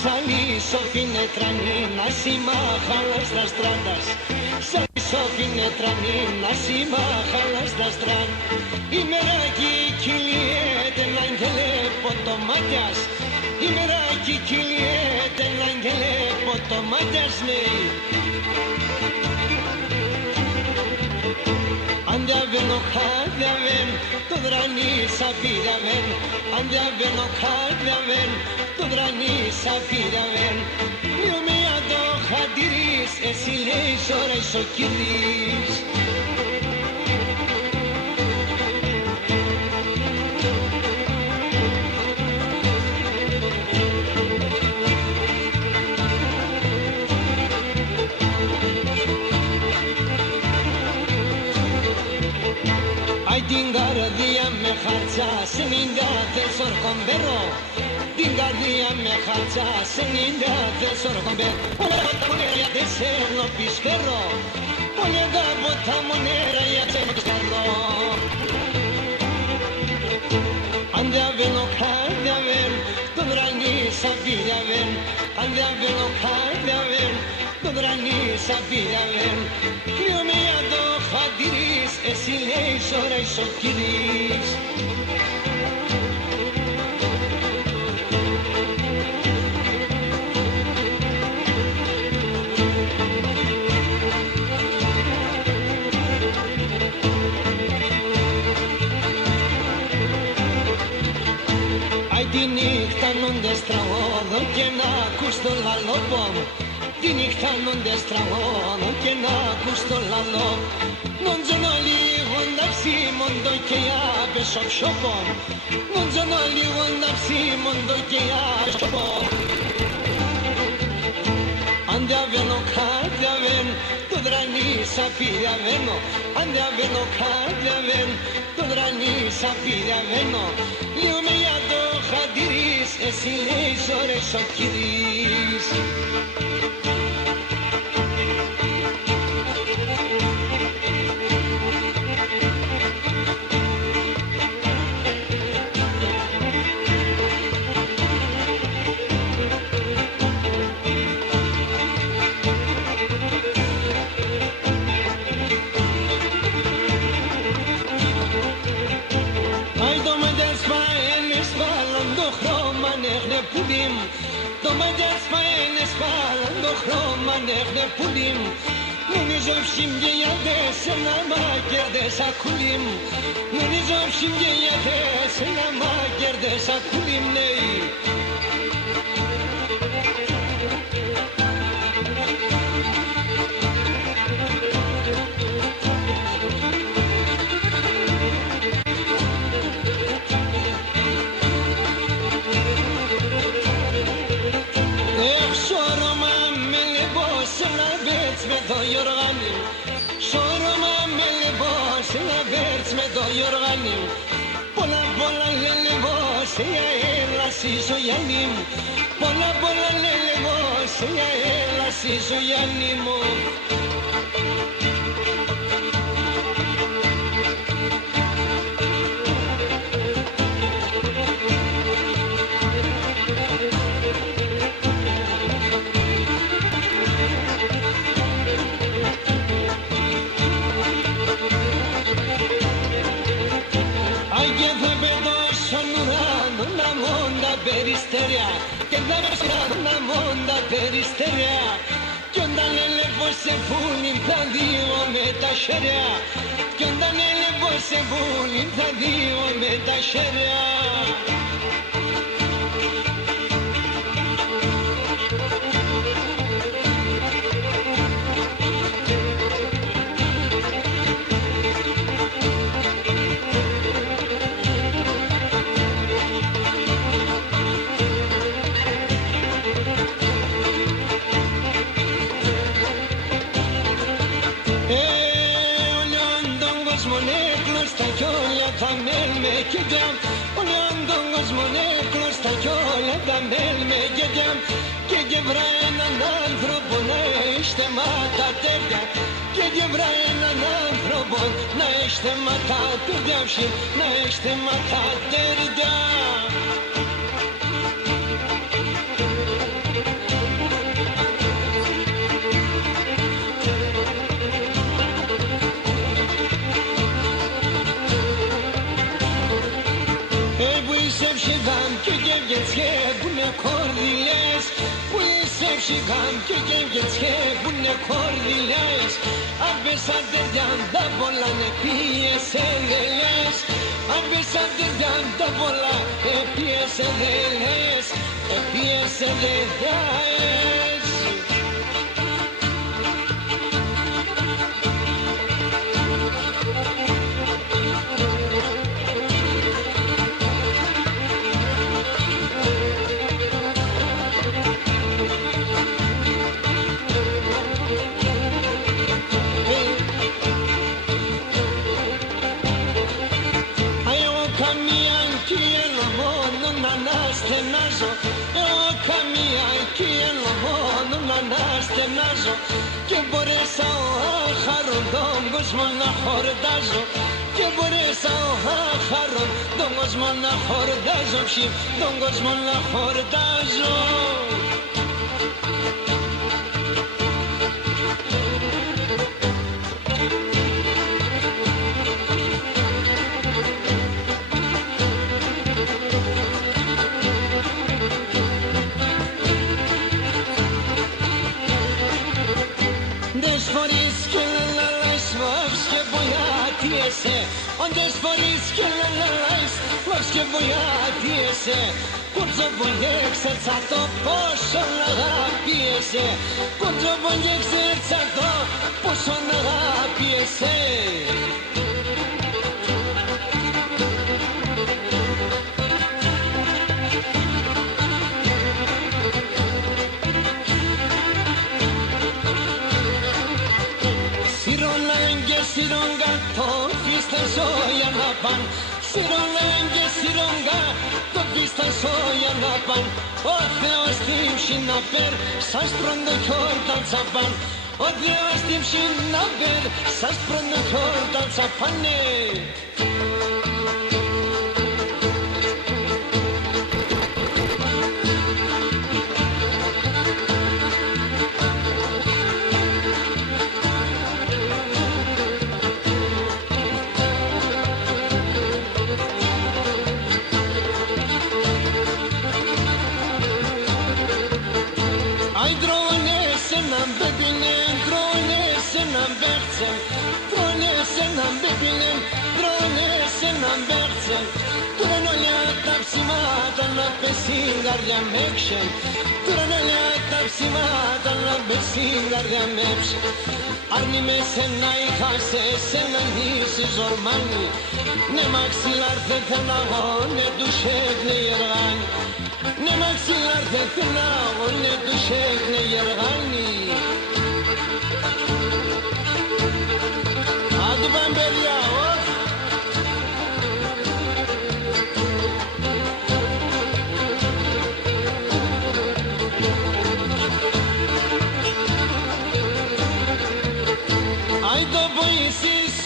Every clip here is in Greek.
Σαλί σοφίνε τρανή να σήμα χαλάς τα στράτας. Σαλί σοφίνε τρανή να σήμα χαλάς τα στράτ. Η μεράκι κυλιέται να αγγελέ ποτομάτιας. Η μεράκι κυλιέται να αγγελέ ποτομάτιας νέοι. Andiaveno kadiaven, to drani sapidaven. Andiaveno kadiaven, to drani sapidaven. Io mi ado hadiris, esilei sora isokiris. Ai din gardia me harța, seninga de sorcombero. Din gardia me harța, seninga de sorcombero. Ola monera de serno pisquero. Ola da bota monera ya serno pisquero. Andiaveno kadiaven, dobrani sapidaven. Andiaveno kadiaven, dobrani sapidaven. Io mi ado hadiris, εσύ λέει σώρα ισοκυρής. Αι τη νύχτα νόντες τραγώδω και να ακούς το λαλόπο. Τη νύχτα νόντες τραγώδω και να ακούς το λαλό. Non sono lì quando si mondo che ha beso shopo. Non sono lì quando si mondo che ha shopo. Andiaveno kadiaven, to drani sapiraveno. Andiaveno kadiaven, to drani sapiraveno. Io mi ado hadiris, εσύ λέει σώρες ο κυρίς. Το μαντιάς παένες πάλαν το χρώμα νέχνε πουλίμ. Νομίζω ψημγιάδες ένα μάκερδες ακουλίμ. Νομίζω ψημγιάδες ένα μάκερδες ακουλίμ νέοι. Σώρωμα με λεβός, να βέρτς με το Γιωργάνι. Πολλά πολλά λεβός, έλα σύσο Γιάννη μου. Πολλά πολλά λεβός, έλα σύσο Γιάννη μου. Περιστέρια και θα ρεύσουν να μόντα περιστέρια κι όταν έλεγχο σε πουλιν θα δύο με τα χέρια κι όταν έλεγχο σε πουλιν θα δύο με τα χέρια. Και βρά έναν άνθρωπο να είστε ματατέρια. Και βρά έναν άνθρωπο να είστε ματατέρια. Να είστε ματατέρια. που είσαι ψυχάν και γεύγες και πουνε κορδιλιές, που είσαι ψυχάν και γεύγες και πουνε κορδιλιές, απέσαν τεριάν τα πολλά πίεσε δελές, απέσαν τεριάν τα πολλά πίεσε δελές, πίεσε δελές. Και μπορέσα άχαρον τον κόσμο να χορτάζω, και μπορέσα άχαρον τον κόσμο να χορτάζω, τον κόσμο να χορτάζω. Όντες φορείς και λαλάς, πώς και βοηθιέσαι, κοντζο βοηθιέξε το πόσο να αγαπιέσαι, κοντζο βοηθιέξε το πόσο να αγαπιέσαι. Σιρόγκα το φίστασο για να παν, σιρόγκα και σιρόγκα το φίστασο για να παν, ο Θεός τύψει να πέρ, σας πρόντο χόρτα τσαπάν, ο Θεός τύψει να πέρ, σας πρόντο χόρτα τσαπάνε. Καρδιά με έξεν, τώρα να λέει τα ψημάτα να μπεσήν καρδιά με έξεν. Άρνη με σένα είχα σε σένα νύση ζορμάνι, ναι μαξιλάρθε θενάγω, ναι του σέχνε γεργάνι, ναι μαξιλάρθε θενάγω, ναι του σέχνε γεργάνι. Άντε πάμε παιδιά,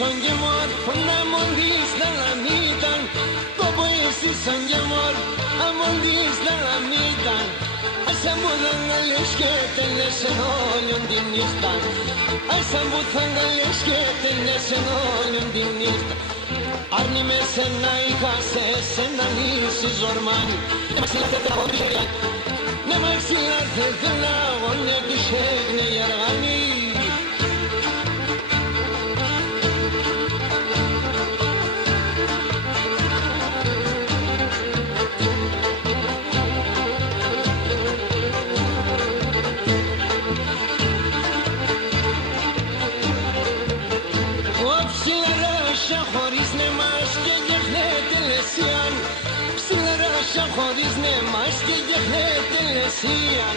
son gemor, na mondis na la mitan, como esi son gemor, a mondis na la mitan. Asambudan alesketen lesen oyun dinnistan, asambudan alesketen lesen oyun dinnistan. Arni me sena ikase sena nisi zormani, ne maxilarte tela on düşeryan, ne maxilarte tela on ne düşegne yargani. Χωρίς νεμάς και γεχνέται λεσίαν,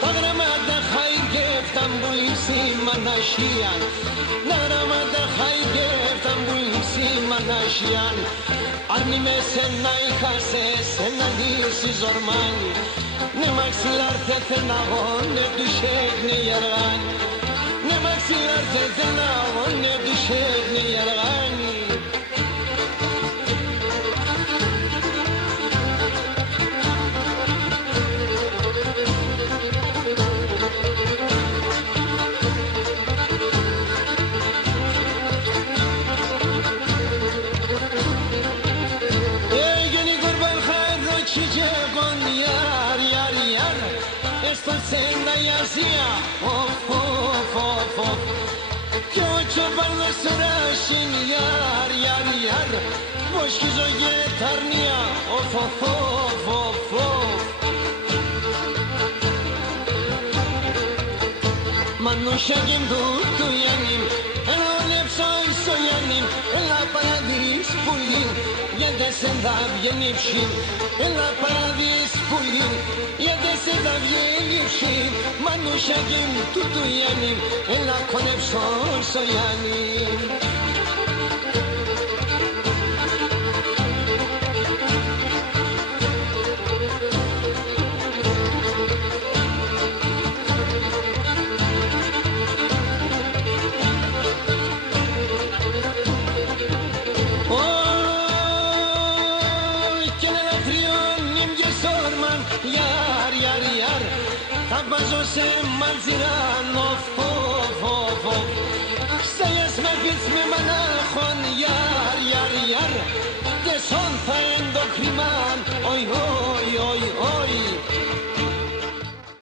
τα γραμμάτα χαϊγεύταν πουλήν σήμανασίαν, τα γραμμάτα χαϊγεύταν πουλήν σήμανασίαν. Άρνη με σένα είχα σε σένα λύση ζορμάνι, ναι μαξιλάρθε θεναγώ, ναι του σέχνε γεργάνι, ναι μαξιλάρθε θεναγώ, ναι του σέχνε γεργάνι. Έγινε η κορμά Chichegon yar yar yar esto senda y asía of of of of Yo çobanlı sırasın yar yar yar Boş gizo yetarniya of of of of of Manuşagim duttu yanim Elolep soy soyanim Ela paradis pulin Yede senda vienivšim Ela paradis pulin Yede senda vienivšim Manuşagim duttu yanim Ela konep soy soyanim Tabazo se malziran of of of of Sayas me gits me manachon yar yar yar De son faendo kriman oy oy